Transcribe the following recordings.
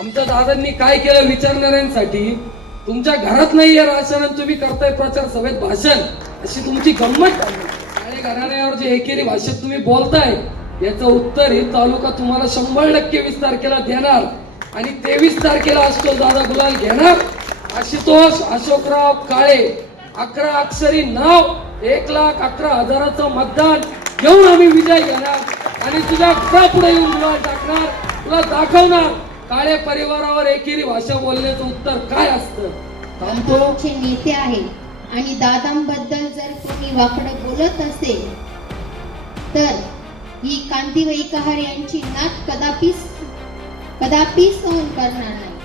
आमच्या दादांनी काय केलं विचारणाऱ्यांसाठी? तुमच्या घरात नाहीये राशन आणि तुम्ही करताय प्रचार सभेत भाषण. अशी तुमची गंमत आहे आणि घराण्यावर जे एकेरी भाषेत तुम्ही बोलताय याचं उत्तर हे तालुका तुम्हाला शंभर टक्के वीस तारखेला देणार. आणि तेवीस तारखेला असतो दादा गुलाल घेणार. आशुतोष अशोकराव काळे अकरा अक्षरी नाव एक लाख अकरा हजाराचं मतदान. घेऊन आम्ही विजय घेणार. आणि तुझ्या पुढे येऊन तुला टाकणार. तुला दाखवणार. काळे परिवारावर एकेरी भाषा बोलण्याचं उत्तर काय असतं? थांबतो. आमचे नेते आहे आणि दादांबद्दल जर कोणी वाकडं बोलत असेल तर ही कांतीबाई कहार यांची नात कदापि कदापि सहन करणार नाही.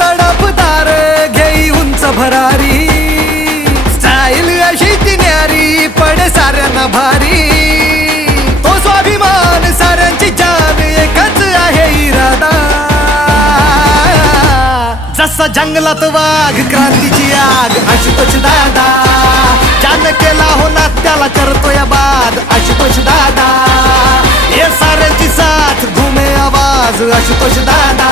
तडपदार घेई उंच भरारी. स्टाईल अशी ती न्यारी पडे साऱ्यांना भारी. असा जंगलात वाघ क्रांतीची आग आशुतोष दादा. ज्यानं केला हो ना त्याला करतोय बाद आशुतोष दादा. हे साऱ्यांची साथ घुमे आवाज आशुतोष दादा.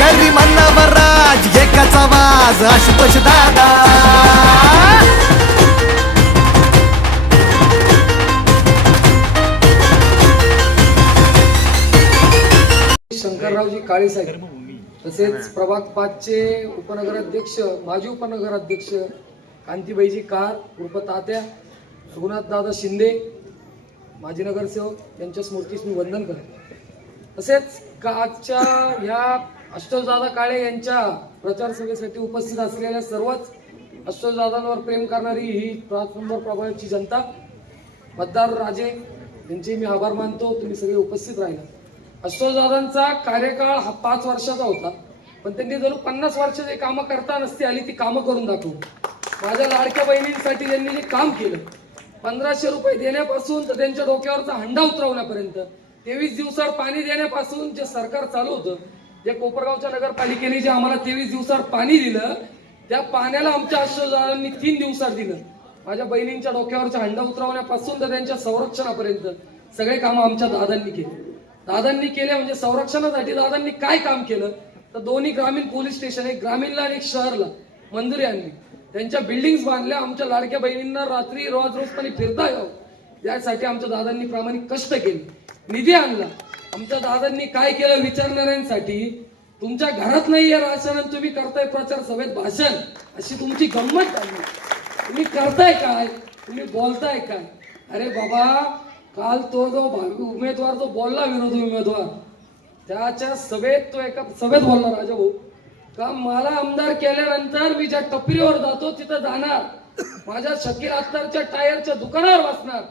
करी मन्नावर राज एकाच आवाज आशुतोष दादा. शंकररावजी काळे साहेब. तसेच प्रभाग पाचचे उपनगराध्यक्ष माजी उपनगराध्यक्ष कांतीबाईजी कार उर्फ तात्या रघुनाथ दादा शिंदे माजी नगरसेवक यांच्या स्मृतीस मी वंदन करतो. तसेच का आजच्या ह्या अष्टोदादा काळे यांच्या प्रचार सभेसाठी उपस्थित असलेल्या सर्वच अष्टोदादांवर प्रेम करणारी ही पाच नंबर प्रभागाची जनता मतदार राजे यांचे मी आभार मानतो. तुम्ही सगळे उपस्थित राहिला. अशोकदादांचा कार्यकाळ हा पाच वर्षाचा होता. पण त्यांनी जणू पन्नास वर्ष जे कामं करता नसती आली ती कामं करून दाखवली. माझ्या लाडक्या बहिणींसाठी त्यांनी जे काम केलं पंधराशे रुपये देण्यापासून तर त्यांच्या डोक्यावरचा हंडा उतरवण्यापर्यंत तेवीस दिवसात पाणी देण्यापासून जे सरकार चालू होतं जे कोपरगावच्या नगरपालिकेने जे आम्हाला तेवीस दिवसात पाणी दिलं त्या पाण्याला आमच्या अशोकदादांनी तीन दिवसात दिलं. माझ्या बहिणींच्या डोक्यावरचा हंडा उतरवण्यापासून तर त्यांच्या संरक्षणापर्यंत सगळे कामं आमच्या दादांनी केली. दादांनी केल्या म्हणजे संरक्षणासाठी दादांनी काय काम केलं? तर दोन्ही ग्रामीण पोलीस स्टेशन एक ग्रामीणला आणि एक शहरला. मंजुरी आणली त्यांच्या बिल्डिंग बांधल्या. आमच्या लाडक्या बहिणींना रात्री रोज रोजपणे फिरता यावं. यासाठी आमच्या दादांनी प्रामाणिक कष्ट केले. निधी आणला. आमच्या दादांनी काय केलं विचारणाऱ्यांसाठी? तुमच्या घरात नाहीये राशन तुम्ही करताय प्रचार सभेत भाषण. अशी तुमची गंमत झाली. तुम्ही करताय काय? तुम्ही बोलताय काय? अरे बाबा काल तो जो उमेदवार जो बोलला विरोधी उमेदवार त्याच्या सभेत तो एका सभेत बोलला राजा भाऊ. का मला आमदार केल्यानंतर मी ज्या टपरीवर जातो तिथं जाणार. माझ्या शकील अत्तारच्या टायरच्या दुकानावर बसणार.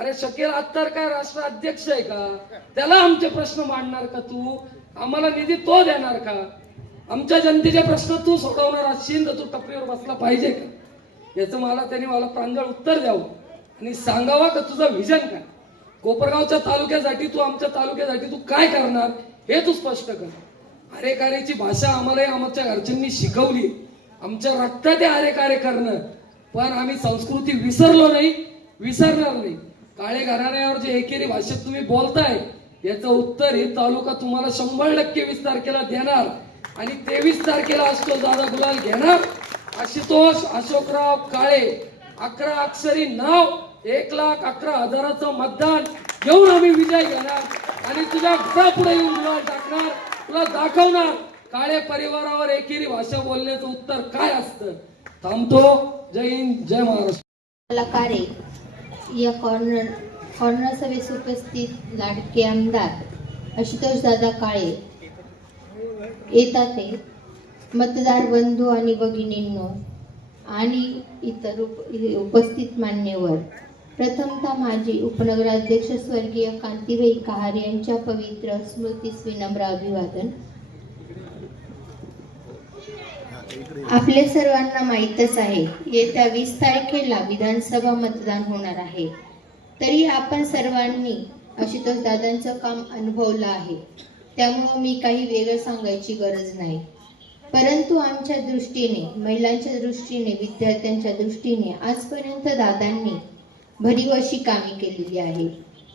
अरे शकील अत्तार काय राष्ट्र अध्यक्ष आहे का? त्याला आमचे प्रश्न मांडणार का तू? आम्हाला निधी तो देणार का? आमच्या जनतेचे प्रश्न तू सोडवणार असशील तर तू टपरीवर बसला पाहिजे का? याचं मला त्यांनी मला प्रांजळ उत्तर द्यावं. आणि सांगावा का तुझं विजन काय? कोपरगावच्या तालुक्यासाठी तू आमच्या तालुक्यासाठी तू काय करणार हे तू स्पष्ट कर. अरेकारेची भाषा आम्हाला आमच्या घरच्यांनी शिकवली. आमच्या रक्तात अरेकारे करणं पण आम्ही संस्कृती विसरलो नाही विसरणार नाही. काळे घराण्यावर जे एकेरी भाषेत तुम्ही बोलताय याचं उत्तर हे तालुका तुम्हाला शंभर टक्के वीस तारखेला देणार. आणि तेवीस तारखेला असतो दादा गुलाल घेणार. आशुतोष अशोकराव काळे अकरा अक्षरी नाव एक लाख अकरा हजाराचं मतदान घेऊन आम्ही विजय घेणार आणि तुझ्या पुढे येऊन तुला टाकणार. तुला दाखवणार. काळे परिवारावर एकेरी भाषा बोलण्याचं उत्तर काय असतं? थांबतो. जय हिंद जय महाराष्ट्र. या कॉर्नर कॉर्नर सभेस उपस्थित लाडके आमदार आशुतोष दादा काळे येतात ते मतदार बंधू आणि भगिनींनो आणि इतर उप उपस्थित मान्यवर. प्रथमतः माजी उपनगराध्यक्ष स्वर्गीय कांतीबाई कहार यांच्या पवित्र स्मृतीस विनम्र अभिवादन. आपले सर्वांना माहीतच आहे येत्या वीस तारखेला विधानसभा मतदान होणार आहे. तरी आपण सर्वांनी आशुतोष दादांचं काम अनुभवलं आहे. त्यामुळं मी काही वेगळं सांगायची गरज नाही. परंतु आमच्या दृष्टीने महिलांच्या दृष्टीने विद्यार्थ्यांच्या दृष्टीने आजपर्यंत दादांनी भरीव अशी कामे केलेली आहे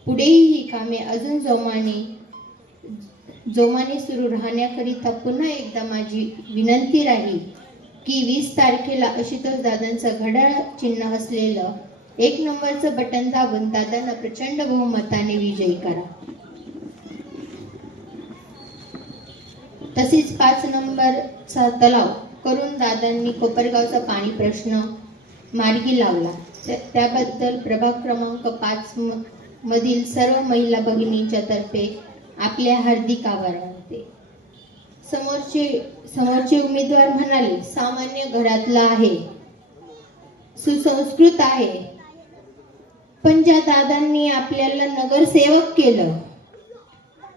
पुढेही ही कामे अजून जोमाने जोमाने सुरू राहण्याकरिता पुन्हा एकदा माझी विनंती राहील की वीस तारखेला आशुतोष दादांचं घड्याळ चिन्ह असलेलं एक नंबरचं बटन दाबून दादांना प्रचंड बहुमताने विजयी करा. तसेच पाच नंबरचा तलाव करून दादांनी कोपरगावचा पाणी प्रश्न मार्गी लावला. त्याबद्दल प्रभाग क्रमांक पाच मधील सर्व महिला भगिनींच्या तर्फे आपल्या हार्दिक आभार मानते. समोरचे समोरचे उमेदवार म्हणाले सामान्य घरातला आहे. सुसंस्कृत आहे. पण ज्या दादांनी आपल्याला नगरसेवक केलं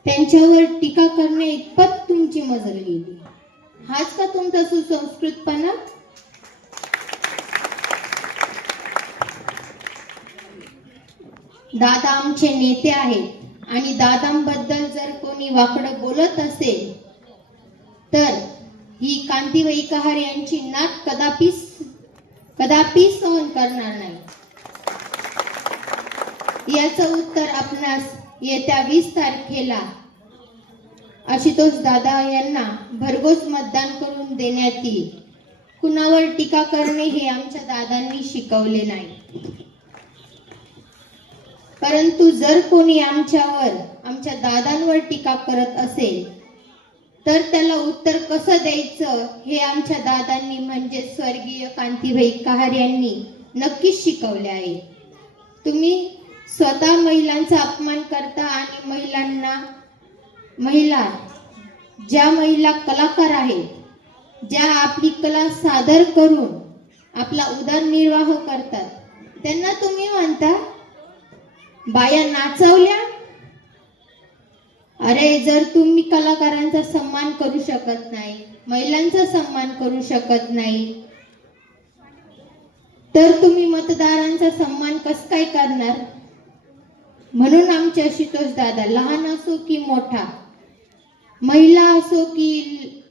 त्यांच्यावर टीका करणे इतपत तुमची मजल गेली. हाच का तुमचा सुसंस्कृतपणा? दादा आमचे नेते आहेत. आणि दादांबद्दल जर कोणी वाकडं बोलत असेल तर ही कांतीबाई कहार यांची नाक कदापि कदापि सहन करणार नाही. याचं उत्तर आपणास येत्या वीस तारखेला आशुतोष दादा यांना भरघोस मतदान करून देण्यात येईल. कुणावर टीका करणे हे आमच्या दादांनी शिकवले नाही. परंतु जर कोणी आमच्यावर आमच्या दादांवर टीका करत असेल तर त्याला उत्तर कसं द्यायचं हे आमच्या दादांनी म्हणजे स्वर्गीय कांतीबाई कहार यांनी नक्कीच शिकवले आहे. तुम्ही स्वतः महिलांचा अपमान करता आणि महिलांना महिला ज्या महिला कलाकार आहेत ज्या आपली कला सादर करून आपला उदरनिर्वाह करतात त्यांना तुम्ही म्हणता बाया नाचवल्या. अरे जर तुम्ही कलाकारांचा सन्मान करू शकत नाही महिलांचा सन्मान करू शकत नाही तर तुम्ही मतदारांचा सन्मान कस काय करणार? म्हणून आमचे आशुतोष दादा लहान असो की मोठा महिला असो की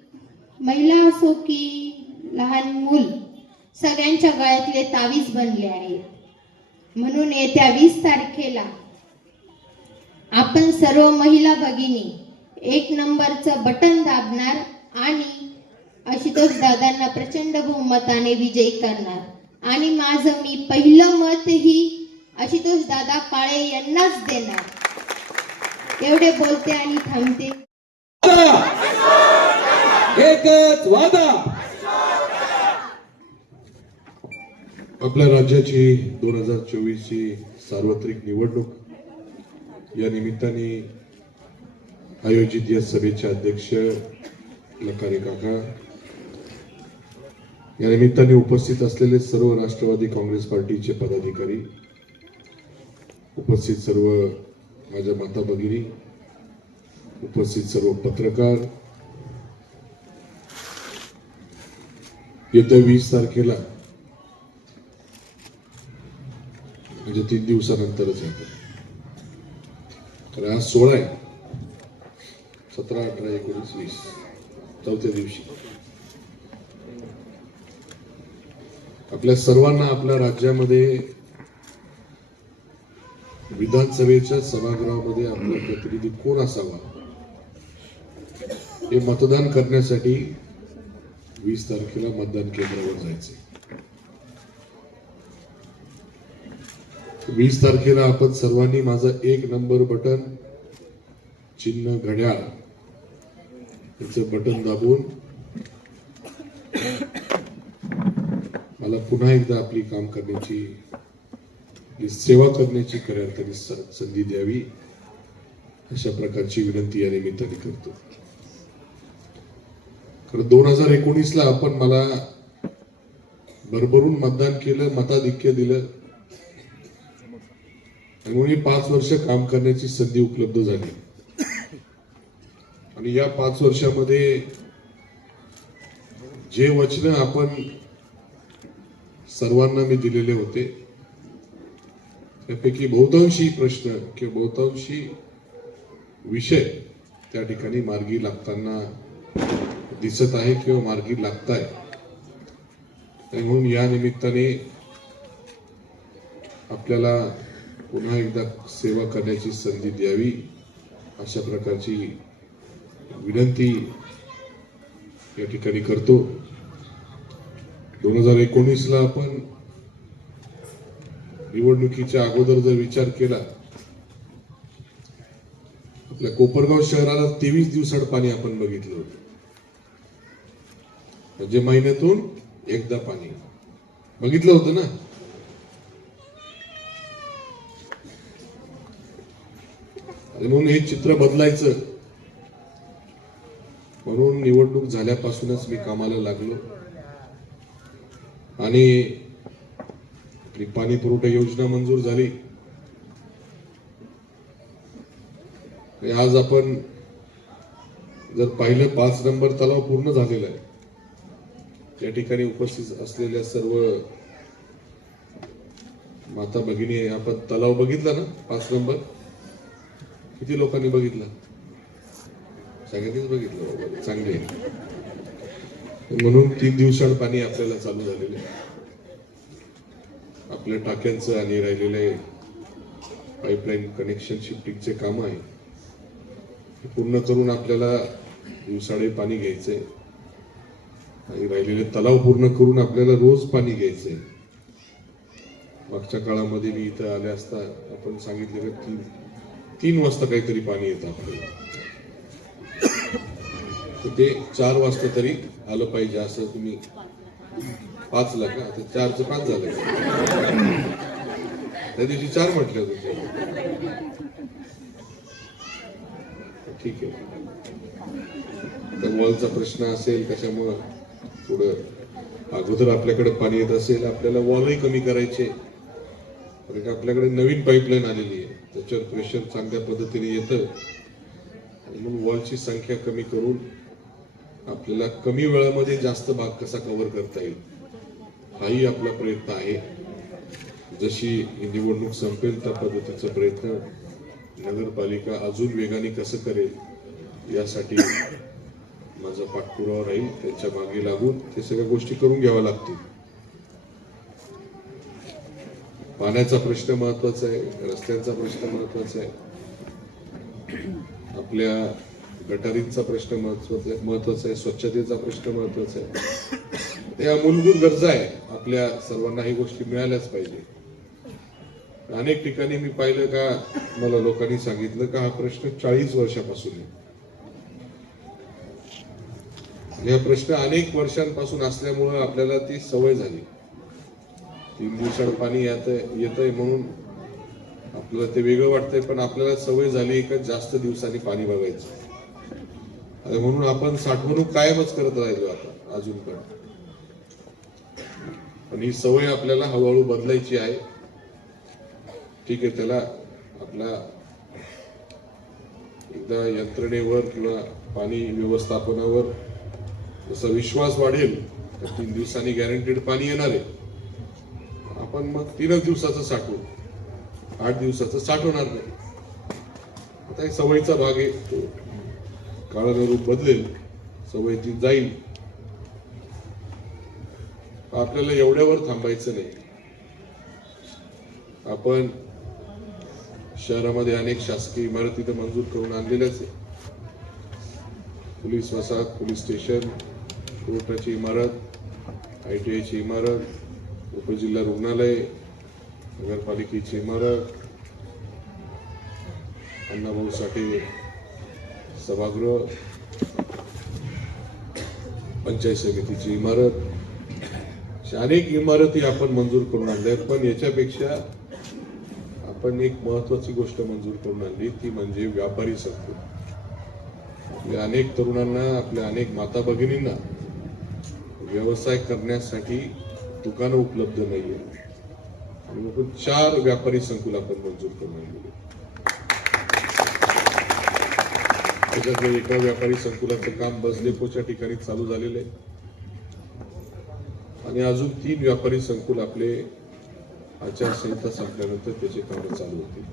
महिला असो की लहान मूल सगळ्यांच्या गळ्यातले तावीज बनले आहेत. म्हणून येत्या वीस तारखेला आपण सर्व महिला भगिनी एक नंबरचं बटन दाबणार आणि आशुतोष दादांना प्रचंड बहुमताने विजयी करणार. आणि माझं मी पहिलं मत ही आशुतोष दादा काळे यांनाच देणार. एवढे बोलते आणि थांबते. एकच वादा. आपल्या राज्याची दोन हजार चोवीसची सार्वत्रिक निवडणूक या निमित्ताने आयोजित या सभेचे अध्यक्ष लकारे काका या निमित्ताने उपस्थित असलेले सर्व राष्ट्रवादी काँग्रेस पार्टीचे पदाधिकारी उपस्थित सर्व माझ्या माता भगिनी उपस्थित सर्व पत्रकार येत्या वीस तारखेला म्हणजे तीन दिवसानंतरच येतो तर आज सोळा आहे. सतरा अठरा एकोणीस वीस. चौथ्या दिवशी. आपल्या सर्वांना आपल्या राज्यामध्ये विधानसभेच्या सभागृहामध्ये आपला प्रतिनिधी कोण असावा? हे मतदान करण्यासाठी वीस तारखेला मतदान केंद्रावर जायचे वीस तारखेला आपण सर्वांनी माझा एक नंबर बटन चिन्ह घड्याळ याचं बटन दाबून मला पुन्हा एकदा आपली काम करण्याची आपली सेवा करण्याची खऱ्या अर्थाने संधी द्यावी अशा प्रकारची विनंती या निमित्ताने करतो. खरं दोन हजार एकोणीसला आपण मला भरभरून मतदान केलं मताधिक्य दिलं. आणि म्हणून पाच वर्ष काम करण्याची संधी उपलब्ध झाली. आणि या पाच वर्षामध्ये जे वचन आपण सर्वांना मी दिलेले होते त्यापैकी बहुतांशी प्रश्न किंवा बहुतांशी विषय त्या ठिकाणी मार्गी लागताना दिसत आहे किंवा मार्गी लागताय. आणि म्हणून या निमित्ताने आपल्याला पुन्हा एकदा सेवा करण्याची संधी द्यावी अशा प्रकारची विनंती या ठिकाणी करतो. दोन हजार एकोणीसला आपण निवडणुकीच्या अगोदर जर विचार केला आपल्या कोपरगाव शहराला तेवीस दिवसाड पाणी आपण बघितलं होतं. म्हणजे महिन्यातून एकदा पाणी. बघितलं होतं ना? आणि म्हणून हे चित्र बदलायचं. म्हणून निवडणूक झाल्यापासूनच मी कामाला लागलो. आणि आपली पाणी पुरवठा योजना मंजूर झाली. आज आपण जर पाहिलं पाच नंबर तलाव पूर्ण झालेला आहे. त्या ठिकाणी उपस्थित असलेल्या सर्व माता भगिनी आपण तलाव बघितला ना? पाच नंबर? किती लोकांनी बघितलं? सगळ्यांनीच बघितलं बाबा, चांगले म्हणून तीन दिवसाड पाणी आपल्याला चालू झालेलं आहे. आपल्या टाक्यांचं आणि राहिलेले पाईपलाईन कनेक्शन शिफ्टिंगचे काम आहे. पूर्ण करून आपल्याला दिवसाडे पाणी घ्यायचंय. आणि राहिलेले तलाव पूर्ण करून आपल्याला रोज पाणी घ्यायचंय. मागच्या काळामध्ये मी इथं आले असता आपण सांगितले की तीन वाजता काहीतरी पाणी येतं आपल्याला. तर ते चार वाजता तरी आलं पाहिजे असं तुम्ही पाच ला का? ते चारचं पाच झालं त्या दिवशी चार म्हटलं होते ठीक आहे. तर वॉलचा प्रश्न असेल त्याच्यामुळं थोडं अगोदर आपल्याकडे पाणी येत असेल आपल्याला वॉलही कमी करायचे. कारण आपल्याकडे नवीन पाईपलाईन आलेली आहे. त्याच्यावर प्रेशर चांगल्या पद्धतीने येतं. आणि म्हणून वॉलची संख्या कमी करून आपल्याला कमी वेळामध्ये जास्त भाग कसा कव्हर करता येईल हाही आपला प्रयत्न आहे. जशी ही निवडणूक संपेल त्या पद्धतीचा प्रयत्न नगरपालिका अजून वेगाने कसं करेल यासाठी माझा पाठपुरावा राहील. त्यांच्या मागे लागून ते सगळ्या गोष्टी करून घ्याव्या लागतील. पाण्याचा प्रश्न महत्त्वाचा आहे रस्त्यांचा प्रश्न महत्त्वाचा आहे. आपल्या गटारींचा प्रश्न महत्त्वाचा महत्त्वाचा आहे स्वच्छतेचा प्रश्न महत्त्वाचा आहे. या मूलभूत गरजा आहे. आपल्या सर्वांना ही गोष्टी मिळाल्याच पाहिजे. अनेक ठिकाणी मी पाहिलं का मला लोकांनी सांगितलं का हा प्रश्न चाळीस वर्षापासून आहे. हा प्रश्न अनेक वर्षांपासून असल्यामुळं आपल्याला ती सवय झाली. तीन दिवसाड पाणी येत येतंय म्हणून आपल्याला ते वेगळं वाटतंय पण आपल्याला सवय झाली का जास्त दिवसांनी पाणी बघायचं. म्हणून आपण साठवणूक कायमच करत राहिलो आता अजून पण. पण ही सवय आपल्याला हळूहळू बदलायची आहे. ठीक आहे त्याला आपला एकदा यंत्रणेवर किंवा पाणी व्यवस्थापनावर जसा विश्वास वाढेल तर तीन दिवसांनी गॅरंटेड पाणी येणार आहे. आपण मग तीनच दिवसाचं साठवू. आठ दिवसाचं साठवणार नाही. आता एक सवयीचा भाग आहे तो. काळानं रूप बदलेल सवय ती जाईल. आपल्याला एवढ्यावर थांबायचं नाही. आपण शहरामध्ये अनेक शासकीय इमारती तर मंजूर करून आणलेल्याच आहे पोलीस वसाहत पोलीस स्टेशन कोर्टाची इमारत आय टी आयची इमारत उपजिल्हा रुग्णालय नगरपालिकेची इमारत अण्णाभाऊ साठे सभागृह पंचायत समितीची इमारत अनेक इमारती आपण मंजूर करून आणल्या आहेत. पण याच्यापेक्षा आपण एक महत्वाची गोष्ट मंजूर करून आणली ती म्हणजे व्यापारी संकुल आपल्या अनेक तरुणांना आपल्या अनेक माता भगिनींना व्यवसाय करण्यासाठी दुकानं उपलब्ध नाही आहेत आपण चार व्यापारी संकुल आपण मंजूर करून आणलेले त्याच्यातलं एका व्यापारी संकुलाचं काम बसलेपोच्या ठिकाणी चालू झालेलं आहे. आणि अजून तीन व्यापारी संकुल आपले आचारसंहिता संपल्यानंतर त्याचे कामं चालू होतील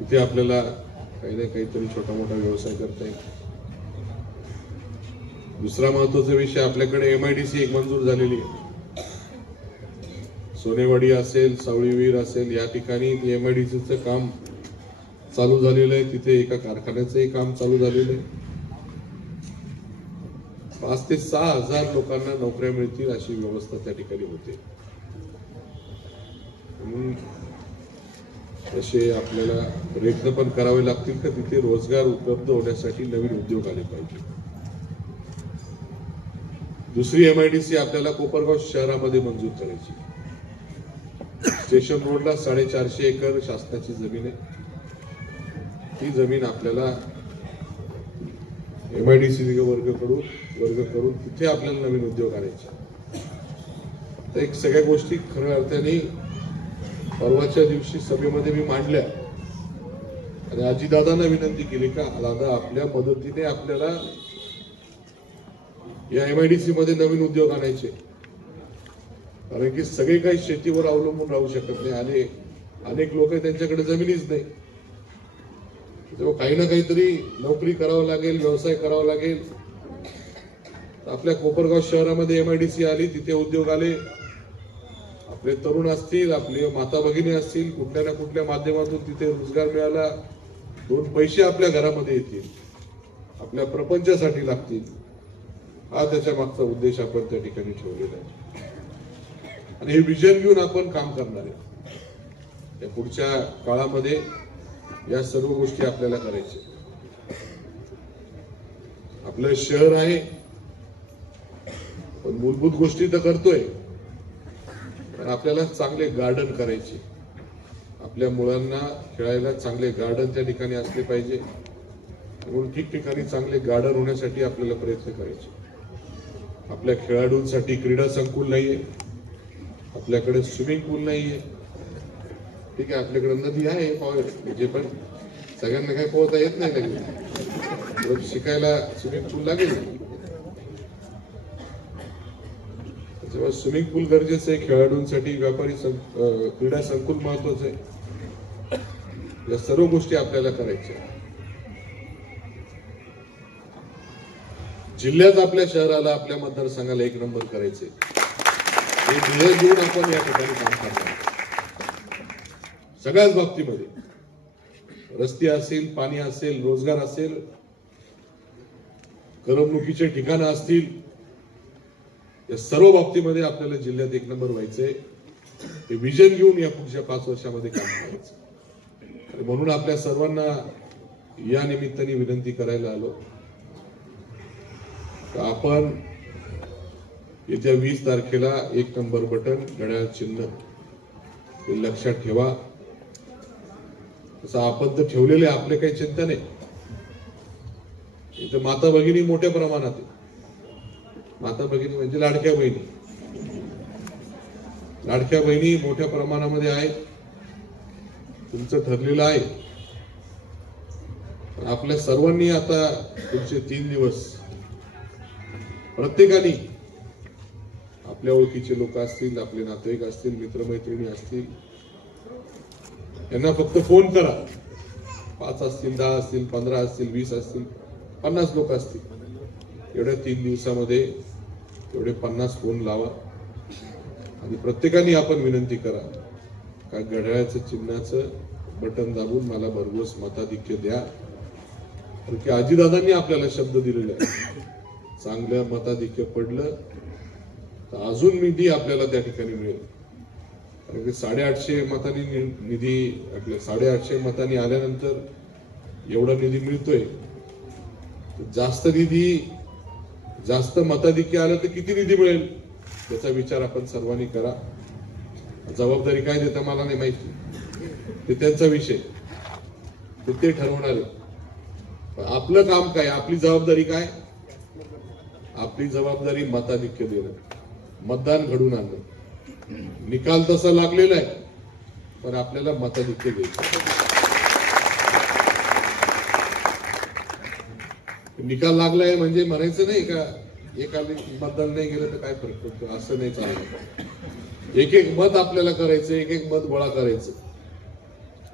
तिथे आपल्याला काही ना काहीतरी छोटा मोठा व्यवसाय करता येईल. दुसरा महत्त्वाचा विषय आपल्याकडे एमआयडीसी एक मंजूर झालेली आहे. सोनेवाडी असेल सावळीवीर असेल या ठिकाणी एम आय डी सीचं काम चालू झालेलं आहे. तिथे एका कारखान्याचंही काम चालू झालेलं आहे. पाच ते सहा हजार लोकांना नोकऱ्या मिळतील अशी व्यवस्था त्या ठिकाणी होते. म्हणून तसे आपल्याला प्रयत्न पण करावे लागतील का? तिथे रोजगार उपलब्ध होण्यासाठी नवीन उद्योग आले पाहिजे. दुसरी एमआयडीसी आपल्याला कोपरगाव शहरामध्ये मंजूर करायची. स्टेशन रोडला साडेचारशे एकर शासनाची जमीन आहे. ती जमीन आपल्याला एम आयडीसी वर्ग करून वर्ग करून तिथे आपल्याला नवीन उद्योग आणायचे. तर एक सगळ्या गोष्टी खऱ्या अर्थाने परवाच्या दिवशी सभेमध्ये मी मांडल्या. आणि आजीदादांना विनंती केली का दादा आपल्या मदतीने आपल्याला या एम आयडीसी मध्ये नवीन उद्योग आणायचे. कारण की सगळे काही शेतीवर अवलंबून राहू शकत नाही. आणि अनेक लोक त्यांच्याकडे जमिनीच नाही. तेव्हा काही ना काहीतरी नोकरी करावं लागेल व्यवसाय करावा लागेल. आपल्या कोपरगाव शहरामध्ये एमआयडीसी आली तिथे उद्योग आले. आपले तरुण असतील आपले माता भगिनी असतील कुठल्या ना कुठल्या माध्यमातून तिथे रोजगार मिळाला. दोन पैसे आपल्या घरामध्ये येतील. आपल्या प्रपंचासाठी लागतील. हा त्याच्या मागचा उद्देश आपण त्या ठिकाणी ठेवलेला आहे. आणि हे विजन घेऊन आपण काम करणार आहे. या पुढच्या काळामध्ये या सर्व गोष्टी आपल्याला करायच्या आपलं शहर आहे. पण मूलभूत गोष्टी तर करतोय. पण आपल्याला चांगले गार्डन करायचे. आपल्या मुलांना खेळायला चांगले गार्डन त्या ठिकाणी असले पाहिजे. म्हणून ठिकठिकाणी चांगले गार्डन होण्यासाठी आपल्याला प्रयत्न करायचे. आपल्या खेळाडूंसाठी क्रीडा संकुल नाहीये. आपल्याकडे स्विमिंग पूल नाहीये. ठीक आहे आपल्याकडे नदी आहे पोहाय म्हणजे पण सगळ्यांना काही पोहता येत नाही लगेच शिकायला स्विमिंग पूल लागेल. त्याच्यामुळे स्विमिंग पूल गरजेचं आहे खेळाडूंसाठी व्यापारी सं- क्रीडा संकुल महत्वाचं आहे. या सर्व गोष्टी आपल्याला करायच्या जिल्ह्यात आपल्या शहराला आपल्या मतदारसंघाला एक नंबर करायचे हे आपण या ठिकाणी काम करणार सगळ्याच बाबतीमध्ये. रस्ते असेल पाणी असेल रोजगार असेल करमणुकीचे ठिकाणं असतील या सर्व बाबतीमध्ये आपल्याला जिल्ह्यात एक नंबर व्हायचंय. हे विजन घेऊन या पुढच्या पाच वर्षामध्ये काम करायचं. म्हणून आपल्या सर्वांना या निमित्ताने विनंती करायला आलो. आपण येत्या वीस तारखेला एक नंबर बटन घड्याळ चिन्ह. हे लक्षात ठेवा. तसं आपत्त ठेवलेले आपले काही चिंता नाही. इथं माता भगिनी मोठ्या प्रमाणात आहे माता भगिनी म्हणजे लाडक्या बहिणी. लाडक्या बहिणी मोठ्या प्रमाणामध्ये आहेत. तुमचं ठरलेलं आहे. पण आपल्या सर्वांनी आता पुढचे तीन दिवस. प्रत्येकाने आपल्या ओळखीचे लोक असतील आपले नातेवाईक असतील मित्रमैत्रिणी असतील यांना फक्त फोन करा. पाच असतील दहा असतील पंधरा असतील वीस असतील पन्नास लोक असतील. एवढ्या तीन दिवसामध्ये एवढे पन्नास फोन लावा. आणि प्रत्येकाने आपण विनंती करा का घड्याळ्याचं चिन्हाचं बटन दाबून मला भरघोस मताधिक्य द्या. कारण की आजीदादांनी आपल्याला शब्द दिलेला आहे चांगलं मताधिक्य पडलं तर अजून निधी आपल्याला त्या ठिकाणी मिळेल. कारण की साडेआठशे मतांनी निधी आपल्या साडेआठशे मतांनी आल्यानंतर एवढा निधी मिळतोय. जास्त निधी जास्त मताधिक्य आलं तर किती निधी मिळेल? त्याचा विचार आपण सर्वांनी करा. जबाबदारी काय देतं मला नाही माहिती. ते त्यांचा विषय. ते ते ठरवणार. पण आपलं काम काय? आपली जबाबदारी काय? आपली जबाबदारी मताधिक्य देणं. मतदान घडून आणलं. निकाल तसा लागलेला आहे पण आपल्याला मताधिक्य घ्यायचं निकाल लागलाय म्हणजे म्हणायचं नाही का एकाला मतदान नाही गेलं तर काय फरक पडतो? असं नाही चालत एक एक मत आपल्याला करायचं एक एक मत गोळा करायचं.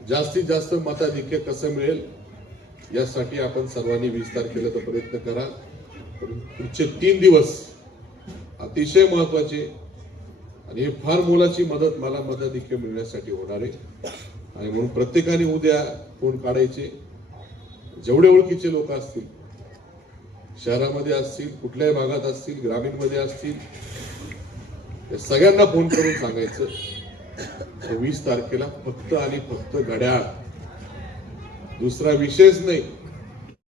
जास्तीत जास्त मताधिक्य कसं मिळेल यासाठी आपण सर्वांनी वीस तारखेला तर प्रयत्न करा. पुढचे तीन दिवस अतिशय महत्त्वाचे आणि हे फार मोलाची मदत मला मताधिक्य मिळण्यासाठी होणार. आहे आणि म्हणून प्रत्येकाने उद्या फोन काढायचे. जेवढे ओळखीचे लोक असतील शहरामध्ये असतील कुठल्याही भागात असतील ग्रामीणमध्ये असतील त्या सगळ्यांना फोन करून सांगायचं. वीस तारखेला फक्त आणि फक्त घड्याळ. दुसरा विषयच नाही.